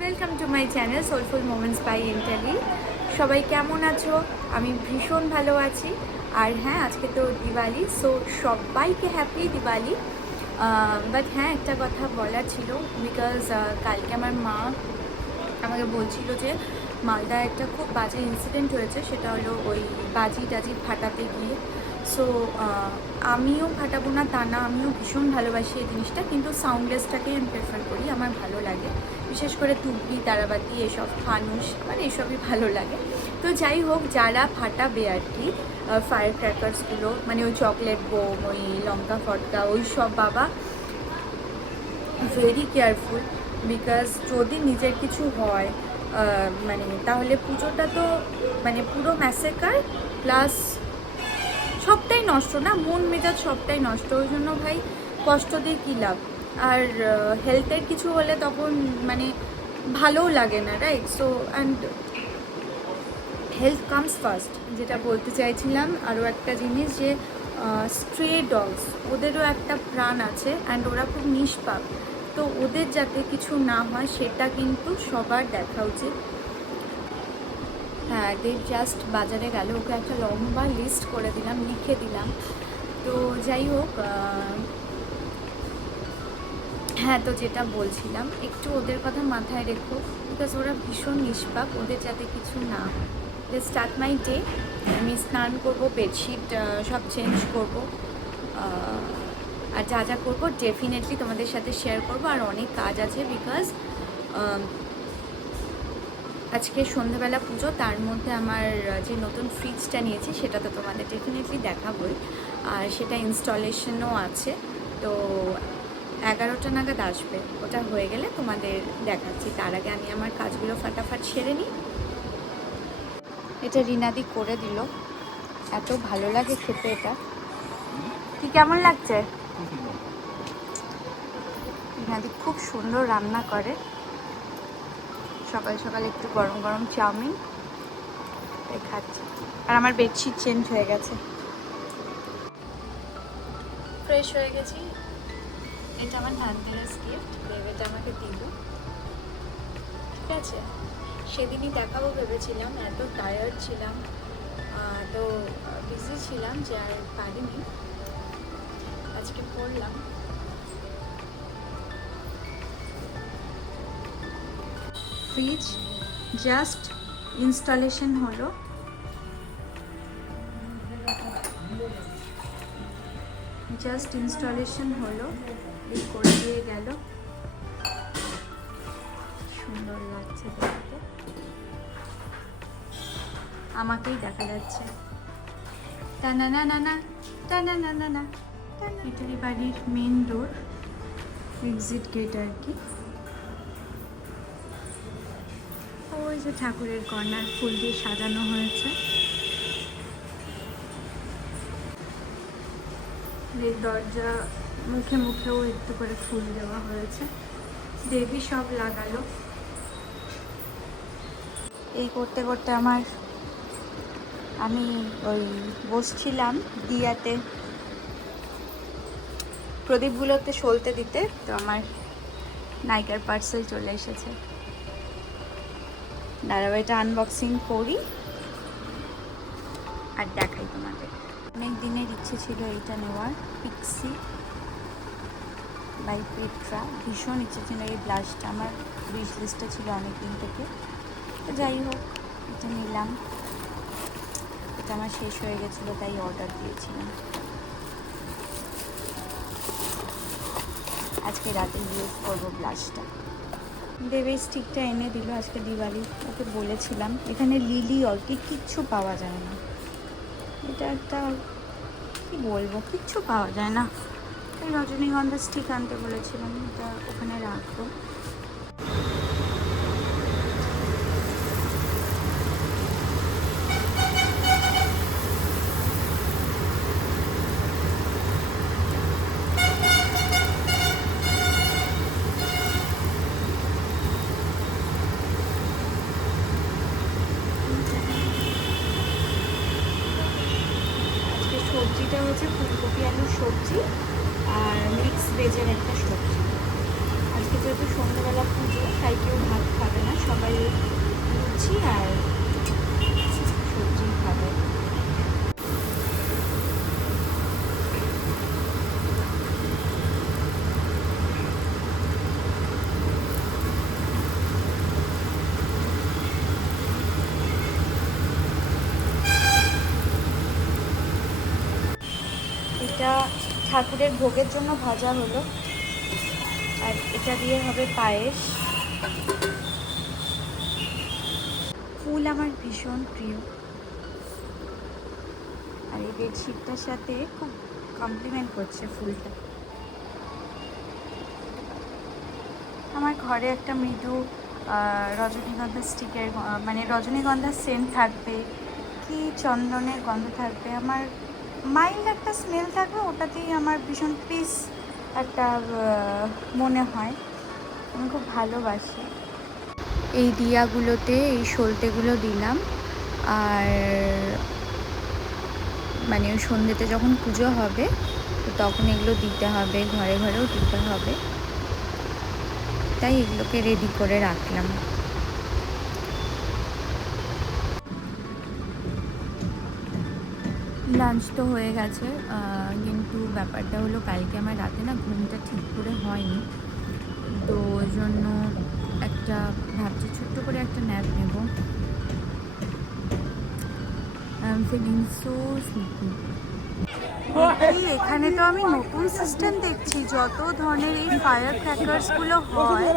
Welcome to my channel soulful moments by Entally. সবাই কেমন আছো? আমি ভীষণ ভালো আছি। আর হ্যাঁ, আজকে তো দিওয়ালি, সো সবাইকে হ্যাপি দিওয়ালি। বাট হ্যাঁ, একটা কথা বলার ছিল, বিকজ কালকে আমার মা আমাকে বলছিল যে মালদা একটা খুব বাজে ইনসিডেন্ট হয়েছে, সেটা হলো ওই বাজি টাজি ফাটাতে গিয়ে। সো আমিও ফাটাবো না তা না, আমিও ভীষণ ভালোবাসি এই জিনিসটা, কিন্তু সাউন্ডলেসটাকেই আমি প্রেফার করি, আমার ভালো লাগে। বিশেষ করে তুবড়ি তারাবাতি এসব ফানুস মানে এসবই ভালো লাগে। তো যাই হোক, যারা ফাটাবে আর কি ফায়ার ক্র্যাকার্সগুলো, মানে ওই চকলেট বোম, ওই লঙ্কা ফটকা, ওই সব বাবা ভেরি কেয়ারফুল। বিকজ যদি নিজের কিছু হয় মানে তাহলে পুজোটা তো মানে পুরো ম্যাসেকার, প্লাস সবটাই নষ্ট না, মন মেজাজ সবটাই নষ্ট। ওই জন্য ভাই কষ্ট দিয়ে কী লাভ। আর হেলথের কিছু হলে তখন মানে ভালোও লাগে না, right? So and health comes first, যেটা বলতে চাইছিলাম। আরও একটা জিনিস, যে স্ট্রে ডগস, ওদেরও একটা প্রাণ আছে অ্যান্ড ওরা খুব নিষ্পাপ। তো ওদের যাতে কিছু না হয় সেটা কিন্তু সবার দেখা উচিত। হ্যাঁ, দেব জাস্ট বাজারে গেল, ওকে একটা লম্বা লিস্ট করে দিলাম, লিখে দিলাম। তো যাই হোক, হ্যাঁ, তো যেটা বলছিলাম, একটু ওদের কথা মাথায় রেখো, বিকজ ওরা ভীষণ নিষ্পাপ, ওদের যাতে কিছু না হয়। স্টার্ট মাই ডে, আমি স্নান করবো, বেডশিট সব চেঞ্জ করবো, আর যা যা করবো ডেফিনেটলি তোমাদের সাথে শেয়ার করবো। আর অনেক কাজ আছে, বিকজ আজকে সন্ধ্যাবেলা পুজো, তার মধ্যে আমার যে নতুন ফ্রিজটা নিয়েছি সেটা তো তোমাদের ডেফিনেটলি দেখাবোই, আর সেটা ইনস্টলেশনও আছে। তো 11টা নাগাদ আসবে, ওটা হয়ে গেলে তোমাদের দেখাচ্ছি। তার আগে আমি আমার কাজগুলো ফাটাফাট সেরে নিই। এটা রিনাদি করে দিল, এত ভালো লাগে খেতে এটা। কি কেমন লাগছে? রিনাদি খুব সুন্দর রান্না করে। সকাল সকাল একটু গরম গরম চাউমিন খাচ্ছি। আর আমার বেডশিট চেঞ্জ হয়ে গেছে, ফ্রেশ হয়ে গেছি। এটা আমার ধানতেরাস গিফট, এটা আমাকে দিল, ঠিক আছে? সেদিনই দেখাবো ভেবেছিলাম, এত টায়ার্ড ছিলাম, তো বিজি ছিলাম যে আর পারিনি। আজকে পড়লাম। ফ্রিজ জাস্ট ইনস্টলেশন হলো, এই করে দিয়ে গেল। সুন্দর লাগছে দেখতে, আমাকেই দেখা যাচ্ছে। টানা না না না, টানা না না না। এটাই বাড়ির মেন ডোর, এক্সিট গেট আর কি। ওই যে ঠাকুরের কর্নার ফুল দিয়ে সাজানো হয়েছে। এই দরজা মুখে মুখেও একটু করে ফুল দেওয়া হয়েছে, দেবী সব লাগালো। এই করতে করতে আমি ওই বসছিলাম দিয়াতে প্রদীপগুলোতে সলতে দিতে, তো আমার নাইকার পার্সেল চলে এসেছে। দাঁড়াও, এটা আনবক্সিং করি আর দেখাই তোমাদের। অনেক দিনের ইচ্ছে ছিল এইটা নেওয়ার, পিক্সি বাই পেট্রা, ভীষণ ইচ্ছে ছিল। এই ব্লাশটা আমার উইশ লিস্টে ছিল অনেক দিন থেকে। তো যাই হোক, এটা নিলাম। এটা আমার শেষ হয়ে গেছিলো, তাই অর্ডার দিয়েছিলাম। আজকে রাতে ইউজ করবো ব্লাশটা। দেবে স্টিকটা এনে দিল আজকে দিওয়ালি। ওকে বলেছিলাম, এখানে লিলি অর্কিড কিচ্ছু পাওয়া যায় না, এটা একটা কি বলবো, কিচ্ছু পাওয়া যায় না। তাই রজনীগন্ধা স্টিক আনতে বলেছিলাম, এটা ওখানে রাখবো। সবজি আর মিক্স ভেজের একটা সবজি। আজকে যেহেতু সন্ধ্যাবেলা পুজো, তাই কেউ ভাত খাবে না, সবাই লুচি আর সবজি খাবে। এটা ঠাকুরের ভোগের জন্য ভাজা হলো, আর এটা দিয়ে হবে পায়েস। ফুল আমার ভীষণ প্রিয়, আর এই বেডশিটটার সাথে খুব কমপ্লিমেন্ট করছে ফুলটা। আমার ঘরে একটা মৃদু রজনীগন্ধা স্টিকের মানে রজনীগন্ধার সেন্ট থাকবে কি চন্দনের গন্ধ থাকবে, আমার মাইল্ড একটা স্মেল থাকবে, ওটাতেই আমার ভীষণ পিস একটা মনে হয়। আমি খুব ভালোবাসি। এই দিয়াগুলোতে এই সলতেগুলো দিলাম, আর মানে ওই সন্ধ্যেতে যখন পুজো হবে তখন এগুলো দিতে হবে, ঘরে ঘরেও দিতে হবে, তাই এগুলোকে রেডি করে রাখলাম। লাঞ্চ তো হয়ে গেছে, কিন্তু ব্যাপারটা হলো কালকে আমার রাতে না ঘুমটা ঠিক করে হয়নি, তো ওই জন্য একটা ভাবছি ছোট্ট করে একটা ন্যাপ নেব। I am feeling so sleepy. এখানে তো আমি নতুন সিস্টেম দেখছি, যত ধরনের এই ফায়ার ক্র্যাকার্সগুলো হয়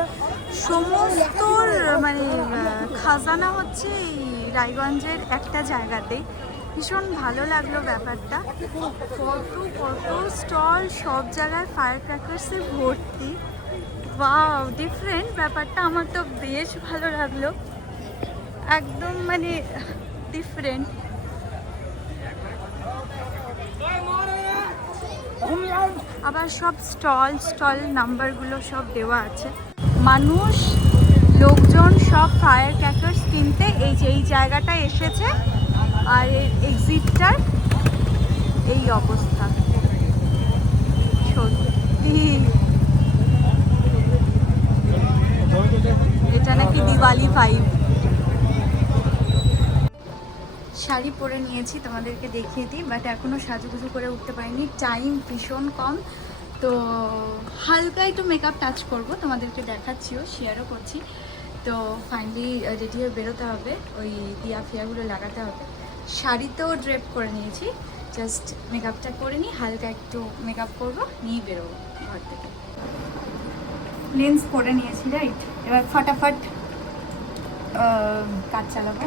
সমস্ত মানে খাজানা হচ্ছে এই রায়গঞ্জের একটা জায়গাতেই। ভীষণ ভালো লাগলো ব্যাপারটা, কত কত স্টল, সব জায়গায় ফায়ার ক্র্যাকার্সে ভর্তি। ওয়াও, ডিফারেন্ট ব্যাপারটা, আমার তো বেশ ভালো লাগলো, একদম মানে ডিফারেন্ট। আবার সব স্টল নাম্বারগুলো সব দেওয়া আছে। মানুষ লোকজন সব ফায়ার ক্র্যাকার্স কিনতে এই জায়গাটায় এসেছে, আর এই এক্সিটটার এই অবস্থা। সত্যি এটা নাকি দিওয়ালি ভাইব। শাড়ি পরে নিয়েছি, তোমাদেরকে দেখিয়ে দিই, বাট এখনও সাজুগুজু করে উঠতে পারিনি, টাইম ভীষণ কম। তো হালকা একটু মেকআপ টাচ করব, তোমাদেরকে দেখাচ্ছিও, শেয়ারও করছি। তো ফাইনালি রেডি হয়ে বেরোতে হবে, ওই দিয়া ফিয়াগুলো লাগাতে হবে। শাড়িতেও ড্রেপ করে নিয়েছি, জাস্ট মেকআপটা করে নিই, হালকা একটু মেকআপ করবো, নিয়ে বেরোবো ঘর থেকে। লেন্স পরে নিয়েছি, রাইট? এবার ফটাফট কাজ চালাবো।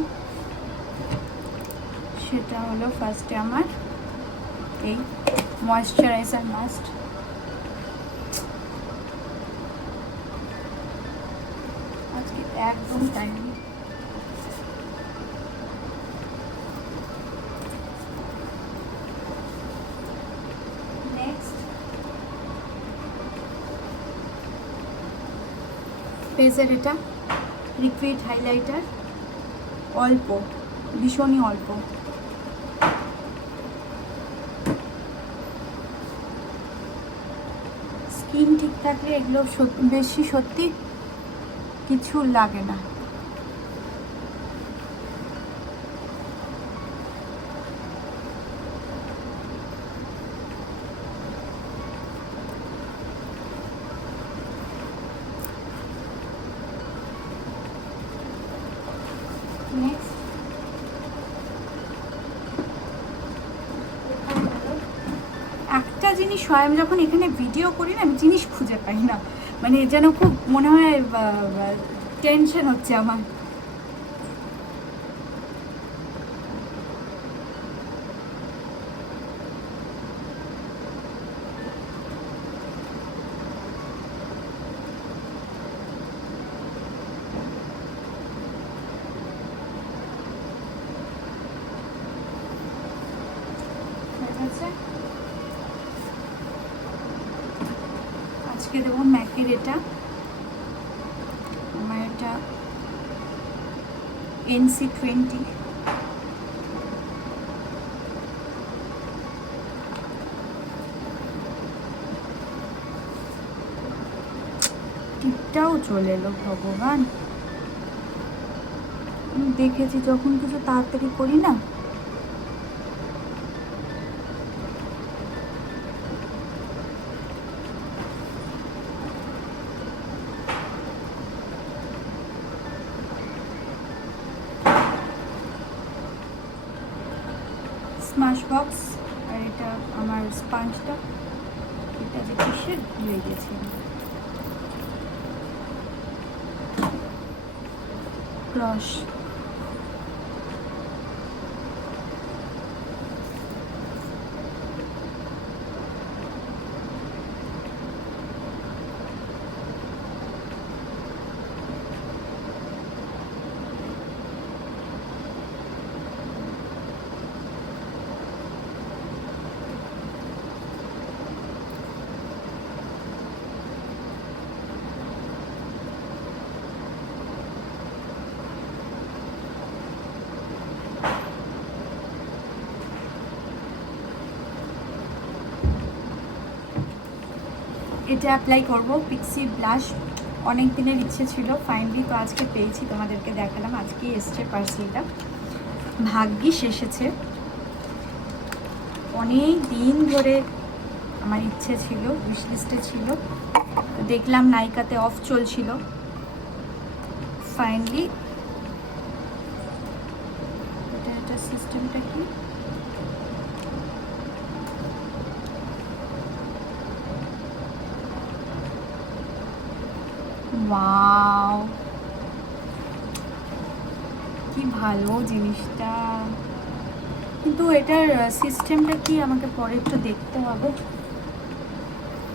সেটা হলো ফার্স্টে আমার এই ময়েশ্চারাইজার মাস্ট, আজকে একদম টাইম। নেক্সট ফেসের এটা লিকুইড হাইলাইটার, অল্প, ভীষণই অল্প। স্কিন ঠিক থাকলে এগুলো বেশি সত্যি কিছু লাগে না। নেক্সট একটা জিনিস হয়, আমি যখন এখানে ভিডিও করি না, আমি জিনিস খুঁজে পাই না, মানে যেন খুব মনে হয় টেনশন হচ্ছে আমার। আজকে দেবো ম্যাকের এটা, আমার এটা NC20। চলে এলো ভগবান। আমি দেখেছি যখন কিছু তাড়াতাড়ি করি না, স্মাশ বক্স। আর এটা আমার স্পাঞ্জটা, এটা যে কিসের ভুলে গেছি। ব্রাশ, এটা অ্যাপ্লাই করব পিক্সি ব্লাশ। অনেক দিনের ইচ্ছে ছিল, ফাইনালি তো আজকে পেয়েছি, তোমাদেরকে দেখালাম। আজকে এসছে পার্সেলটা, ভাগ্যিস এসেছে। অনেক দিন ধরে আমার ইচ্ছে ছিল, উইশ লিস্টে ছিল, তো দেখলাম নাইকাতে অফ চলছিল, ফাইনালি। এটা সিস্টেমটা কি? ওয়াও, কি ভালো জিনিসটা, কিন্তু এটার সিস্টেমটা কি আমাকে পরে একটু দেখতে হবে।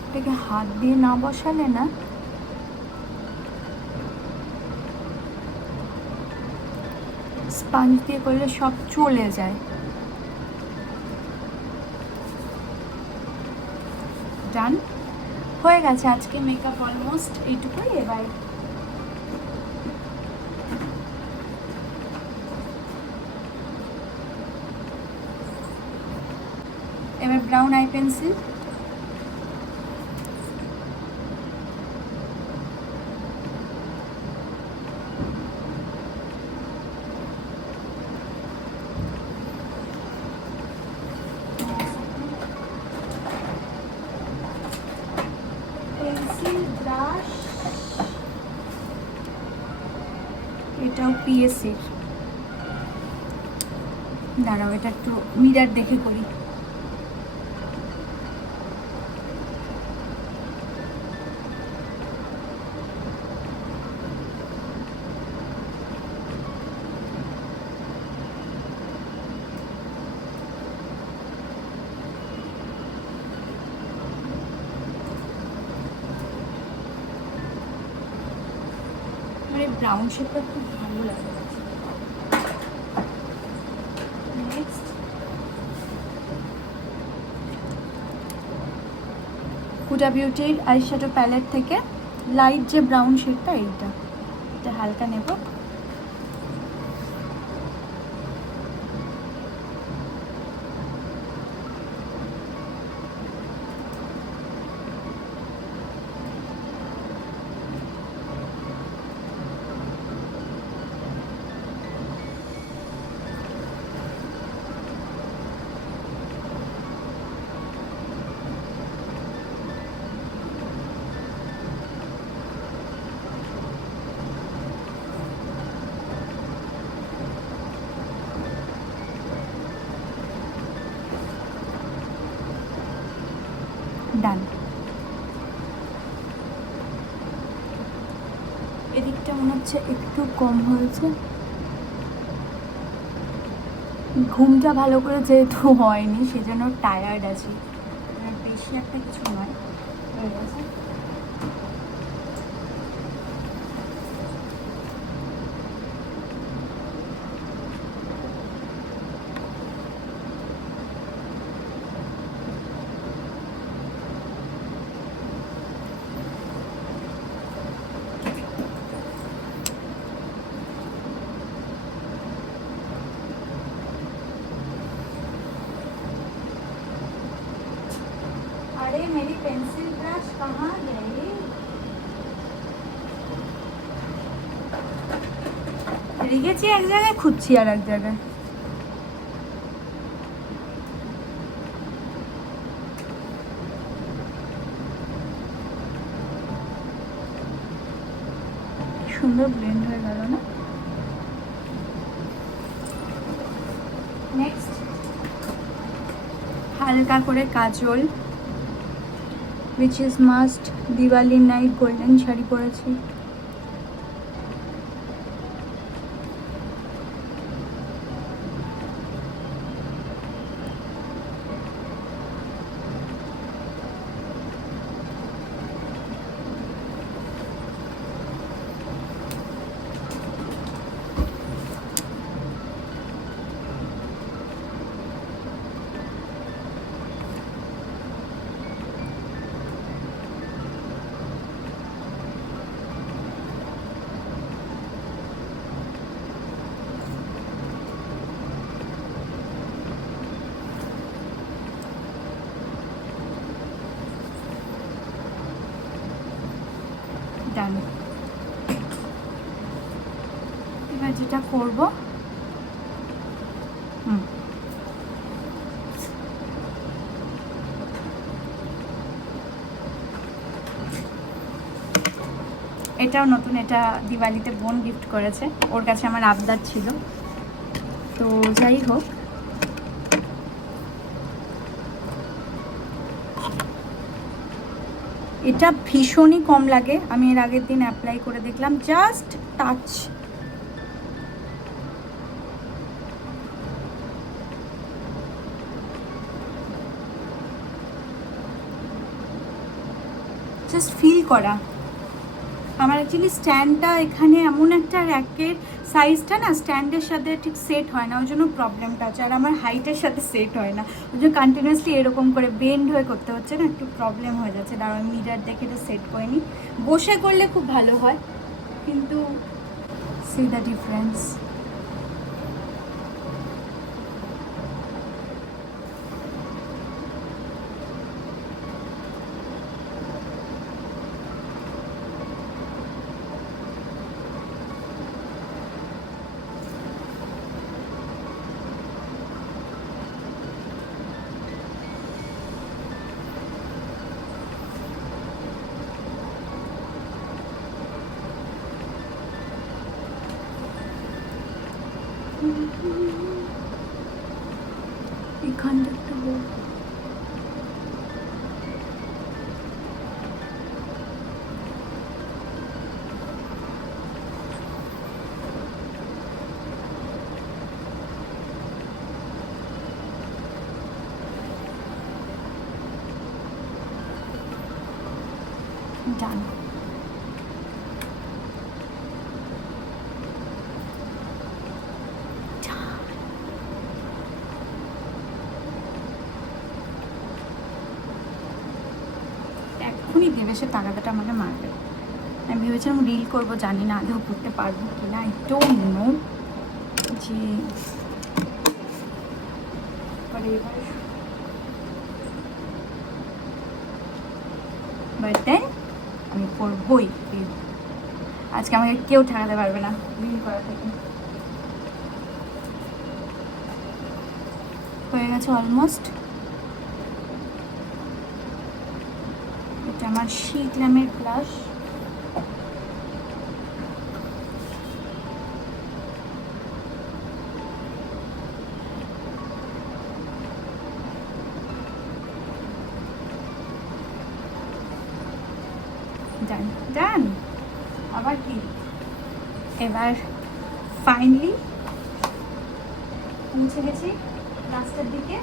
এটাকে হাত দিয়ে না বসালে না, স্পঞ্জ দিয়ে করলে সব চলে যায়। ডান হয়ে গেছে আজকে মেকআপ অলমোস্ট এইটুকুই। এবার brown I pencil, pencil brush, এটাও পিএসের। দাঁড়াও, এটা একটু মিরার দেখে করি। ব্রাউন শেডটা খুব ভালো লাগে। নেক্সট হুডা বিউটির আইশ্যাডো প্যালেট থেকে লাইট যে ব্রাউন শেডটা, এটা হালকা নেব। ডান। এদিকটা মনে হচ্ছে একটু কম হয়েছে, ঘুমটা ভালো করে যেহেতু হয়নি সেজন্য টায়ার্ড আছি, বেশি একটা কিছু নয়, হয়ে গেছে। अरे मेरी पेंसिल ब्रश कहाँ गई? রেখেছি এক জায়গায়, খুঁজছি আর এক জায়গায়। সুন্দর ব্লেন্ড হয়ে গেল না? নেক্সট হালকা করে কাজল, উইচ ইজ মাস্ট। দিওয়ালির নাইট গোল্ডেন শাড়ি পরেছি। ডান। এবার যেটা করবো, এটাও নতুন, এটা দিওয়ালিতে বোন গিফট করেছে, ওর কাছে আমার আবদার ছিল। তো যাই হোক, এটা ভীষণই কম লাগে। আমি এর আগের দিন অ্যাপ্লাই করে দেখলাম, জাস্ট টাচ। জাস্ট ফিল করা। আমার অ্যাকচুয়ালি স্ট্যান্ডটা এখানে এমন একটা র্যাকের সাইজটা না স্ট্যান্ডের সাথে ঠিক সেট হয় না, ওই জন্য প্রবলেমটা আছে। আর আমার হাইটের সাথে সেট হয় না, ওই জন্য কন্টিনিউয়াসলি এরকম করে বেন্ড হয়ে করতে হচ্ছে না, একটু প্রবলেম হয়ে যাচ্ছে। দাঁড়াও মিরার দেখে এটা সেট করিনি। বসে করলে খুব ভালো হয়, কিন্তু সি দ্য ডিফারেন্স। এখানটা একটু ডান। এখনই দেবেশের তাগাদাটা আমাকে মারবে। আমি ভেবেছিলাম রিল করবো, জানি না আদৌ করতে পারবো কি না, আই ডোন্ট নো। যে বাট দেন আমি করবই রিল। আজকে আমাকে কেউ ঠেকাতে পারবে না রিল করা থেকে। হয়ে গেছে অলমোস্ট। এটা আমার শীত ল্যামের ব্লাশ। ডান ডান। আবার কি, এবার ফাইনালি পৌঁছে গেছি লাস্টের দিকে।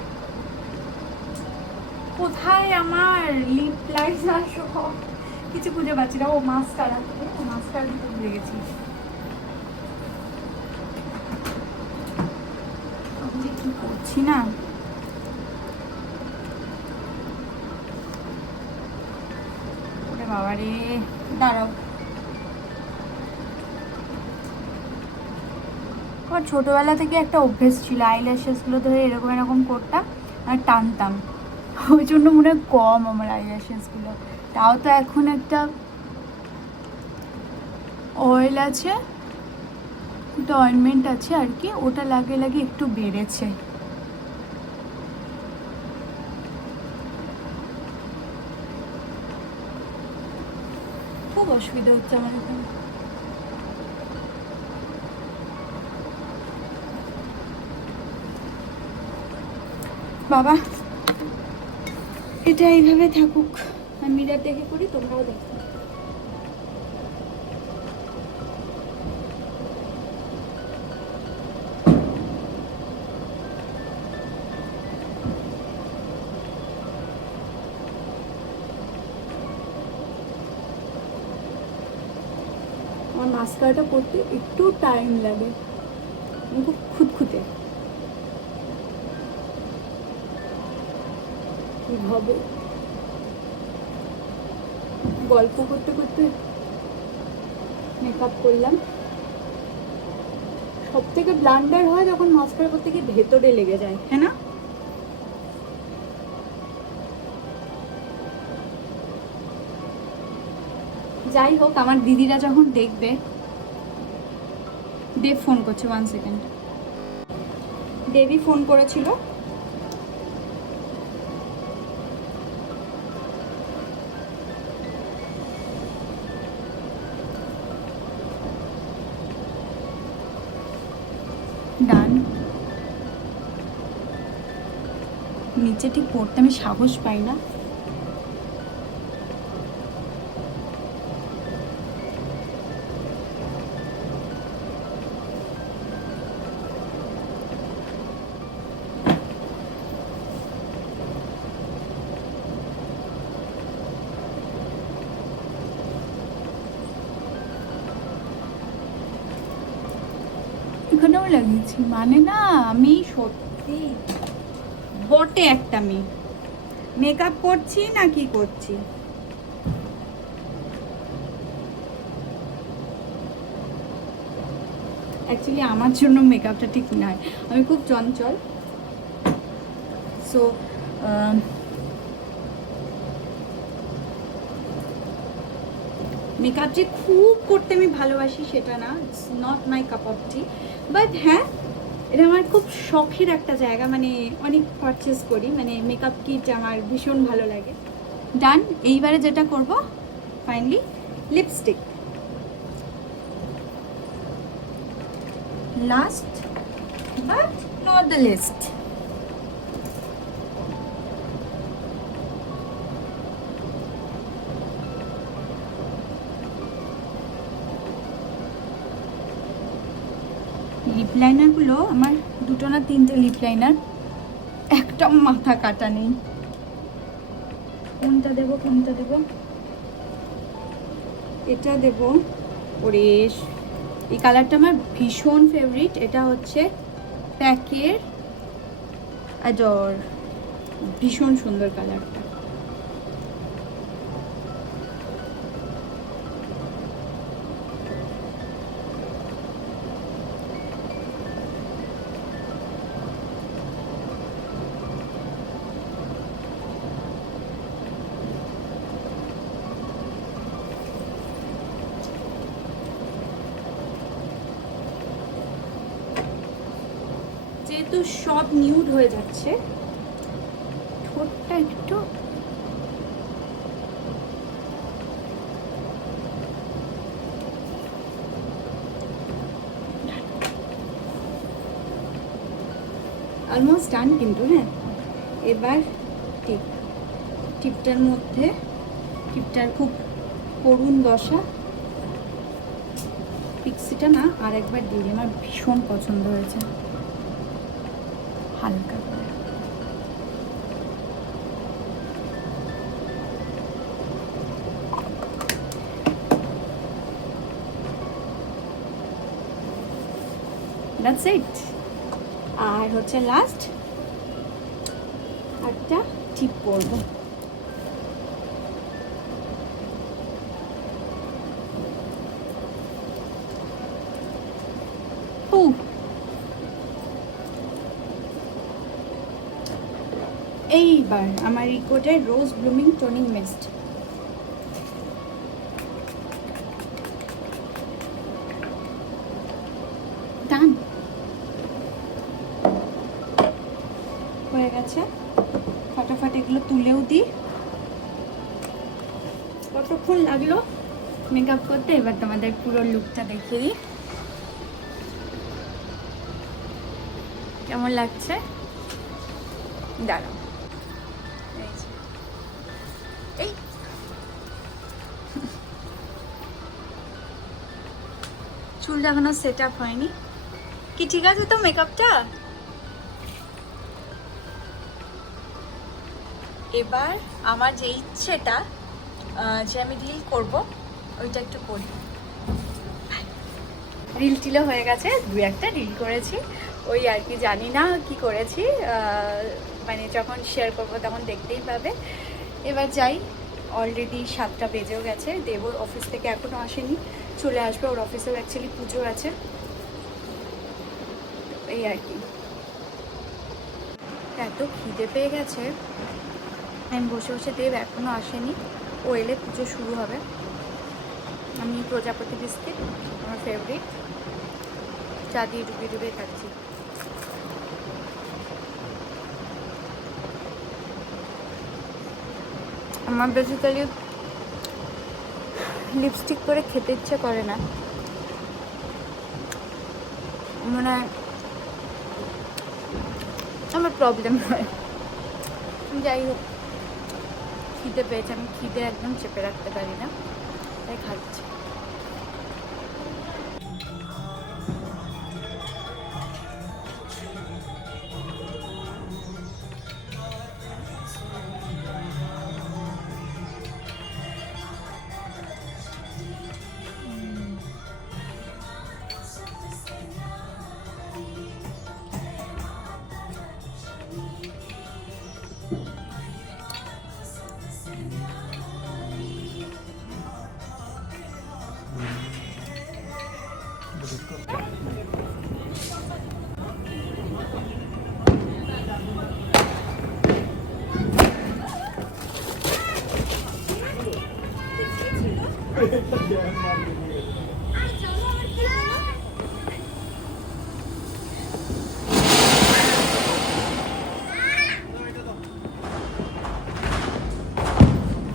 কোথায় আমার লিপ লাইনার সহ কিছু খুঁজে পাচ্ছি না। ও মাস্কারা, মাস্কারা দিতে ভুলে গেছি। আমি কি করছি না, ওরে বাবা রে, দাঁড়াও। আমার ছোটোবেলা থেকে একটা অভ্যেস ছিল, আইল্যাশেসগুলো ধরে এরকম এরকম করতাম আর টানতাম, ওই জন্য মনে হয় কম আমার আইল্যাশেসগুলো। তাও তো এখন একটা অয়েল আছে, ওটা অয়েনমেন্ট আছে আর কি, ওটা লাগে লাগে একটু বেড়েছে। খুব অসুবিধা হচ্ছে আমার এখানে। বাবা এটা এইভাবে থাকুক, আমি মিরার দেখে করি, তোমরাও দেখো। আমার মাস্কারাটা করতে একটু টাইম লাগে, খুব খুঁতখুঁতে হবে। গল্প করতে করতে মেকআপ করলাম। সব থেকে ব্লান্ডার হয় যখন মাস্কারা করতে গিয়ে ভেতরে লেগে যায়, হ্যাঁ না? যাই হোক, আমার দিদিরা যখন দেখবে। দেব ফোন করছে, 1 সেকেন্ড। দেবী ফোন করেছিল। ডান। নিচে ঠিক পড়তে আমি সাহস পাই না। এখানেও লাগিয়েছি, মানে না আমি সত্যি বটে একটা মেয়ে, মেকআপ করছি না কি করছি। অ্যাকচুয়ালি আমার জন্য মেকআপটা ঠিক নয়, আমি খুব চঞ্চল। সো মেকআপ যে খুব করতে আমি ভালোবাসি সেটা না, it's not my cup of T. But হ্যাঁ, এটা আমার খুব শখের একটা জায়গা, মানে অনেক পারচেস করি, মানে মেকআপ কিট আমার ভীষণ ভালো লাগে। ডান। এইবারে যেটা করব finally lipstick, last but not the least. Lip লাইনারগুলো আমার 2টো না 3টে লিপ লাইনার, একটা মাথা কাটা নেই। কোনটা দেব কোনটা দেব? এটা দেব। ওরে, এই কালারটা আমার ভীষণ ফেভারিট। এটা হচ্ছে প্যাকের অ্যাডোর, ভীষণ সুন্দর কালারটা। যেহেতু সব নিউড হয়ে যাচ্ছে, ঠোঁটটা একটু অলমোস্ট ডান কিন্তু। হ্যাঁ, এবার টিপ, টিপটার মধ্যে, টিপটার খুব করুণ দশা, পিক্সিটা না আর একবার দিই, আমার ভীষণ পছন্দ হয়েছে, হালকা করে। That's it. আর হচ্ছে লাস্ট একটা টিপ পরবো। এইবার আমার রিকোটের রোজ ব্লুমিং টোনিং মিস্ট, টান হয়ে গেছে, ফটাফট এগুলো তুলেও দিই। কতক্ষণ লাগলো মেকআপ করতে, এবার তোমাদের পুরো লুকটা দেখিয়ে দিই কেমন লাগছে। দাঁড়াও, এই চুলটা এখনো সেট আপ হয়নি কি? ঠিক আছে তো মেকআপটা? এবার আমার যে ইচ্ছেটা যে আমি রিল করব ওইটা একটু করি। রিল টিলও হয়ে গেছে, দু একটা রিল করেছি, ওই আর কি, জানি না কি করেছি, মানে যখন শেয়ার করবো তখন দেখতেই পাবে। এবার যাই, অলরেডি 7টা বেজেও গেছে। দেব অফিস থেকে এখনও আসেনি, চলে আসবে, ওর অফিসেও অ্যাকচুয়ালি পুজো আছে, এই আর কি। এত খিদে পেয়ে গেছে, আমি বসে বসে, দেব এখনও আসেনি, ও এলে পুজো শুরু হবে। আমি প্রজাপতি বিস্কিট আমার ফেভারিট, চা দিয়ে ডুবিয়ে ডুবিয়ে খাচ্ছি। আমার বেসিক্যালি লিপস্টিক করে খেতে ইচ্ছে করে না, মানে আমার প্রবলেম হয়। যাই হোক, খিদে পেয়েছে, আমি খিদে একদম চেপে রাখতে পারি না, তাই খাচ্ছি।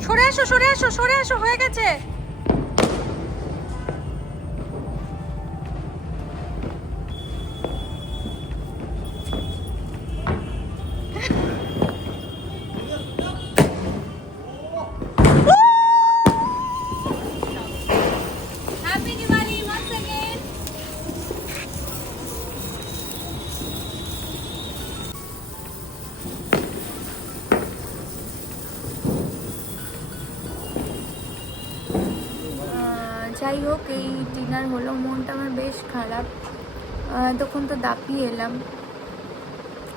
সরে আসো, সরে আসো, সরে আসো, হয়ে গেছে। Happy Diwali once again. যাই হোক, এই ডিনার হলো, মনটা আমার বেশ খারাপ। তখন তো দাপিয়ে এলাম,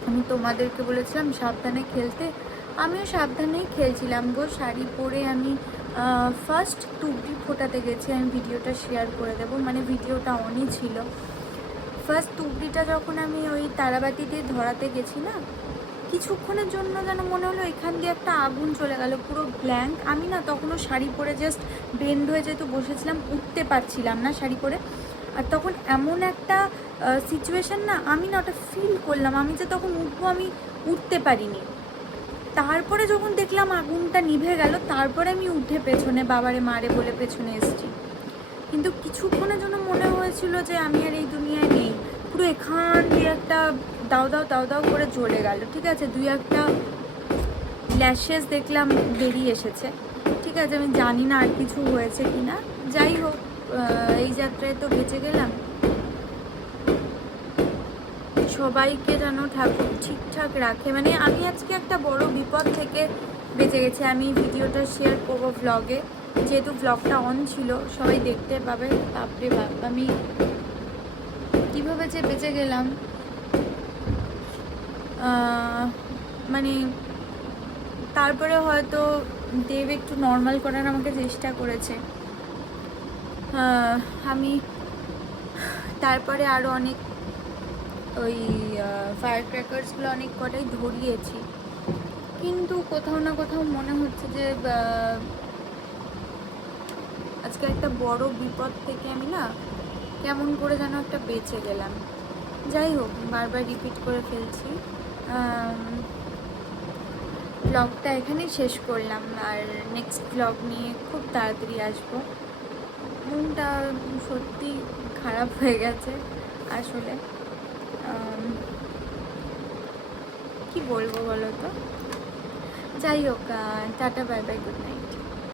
আমি তোমাদেরকে বলেছিলাম সাবধানে খেলতে, আমিও সাবধানেই খেলছিলাম গো। শাড়ি পরে আমি ফার্স্ট তুবড়ি ফোটাতে গেছি, আমি ভিডিওটা শেয়ার করে দেবো, মানে ভিডিওটা অনই ছিল। ফার্স্ট তুবড়িটা যখন আমি ওই তারাবাতি দিয়ে ধরাতে গেছি না, কিছুক্ষণের জন্য যেন মনে হলো এখান দিয়ে একটা আগুন চলে গেল, পুরো ব্ল্যাঙ্ক। আমি না তখনও শাড়ি পরে জাস্ট বেন্ড হয়ে যেহেতু বসেছিলাম, উঠতে পারছিলাম না শাড়ি পরে। আর তখন এমন একটা সিচুয়েশান না, আমি না ওটা ফিল করলাম, আমি যে তখন উঠবো, আমি উঠতে পারিনি। তারপরে যখন দেখলাম আগুনটা নিভে গেল, তারপরে আমি উঠে পেছনে বাবারে মারে বলে পেছনে এসেছি। কিন্তু কিছুক্ষণের জন্য মনে হয়েছিল যে আমি আর এই দুনিয়ায় নেই। পুরো এখান দিয়ে একটা দাও দাও দাও দাও করে জ্বলে গেল, ঠিক আছে, দুই একটা ল্যাশেস দেখলাম বেরিয়ে এসেছে, ঠিক আছে। আমি জানি না আর কিছু হয়েছে কি না, যাই হোক, এই যাত্রায় তো বেঁচে গেলাম। সবাইকে যেন ঠাকুর ঠিকঠাক রাখে, মানে আমি আজকে একটা বড় বিপদ থেকে বেঁচে গেছি। আমি ভিডিওটা শেয়ার করবো ভ্লগে, যেহেতু ভ্লগটা অন ছিল, সবাই দেখতে পাবে। বাপরে বাপ, আমি কীভাবে যে বেঁচে গেলাম, মানে তারপরে হয়তো দেব একটু নর্মাল করার আমাকে চেষ্টা করেছে। আমি তারপরে আরও অনেক ওই ফায়ার ক্র্যাকার্সগুলো অনেক কটাই ধরিয়েছি, কিন্তু কোথাও না কোথাও মনে হচ্ছে যে আজকে একটা বড় বিপদ থেকে আমি না কেমন করে যেন একটা বেঁচে গেলাম। যাই হোক, বারবার রিপিট করে ফেলছি। ব্লগটা এখানেই শেষ করলাম, আর নেক্সট ব্লগ নিয়ে খুব তাড়াতাড়ি আসবো। মনটা সত্যি খারাপ হয়ে গেছে আসলে। কি বলবো বলো তো? যাই হোক, tata, bye bye, good night.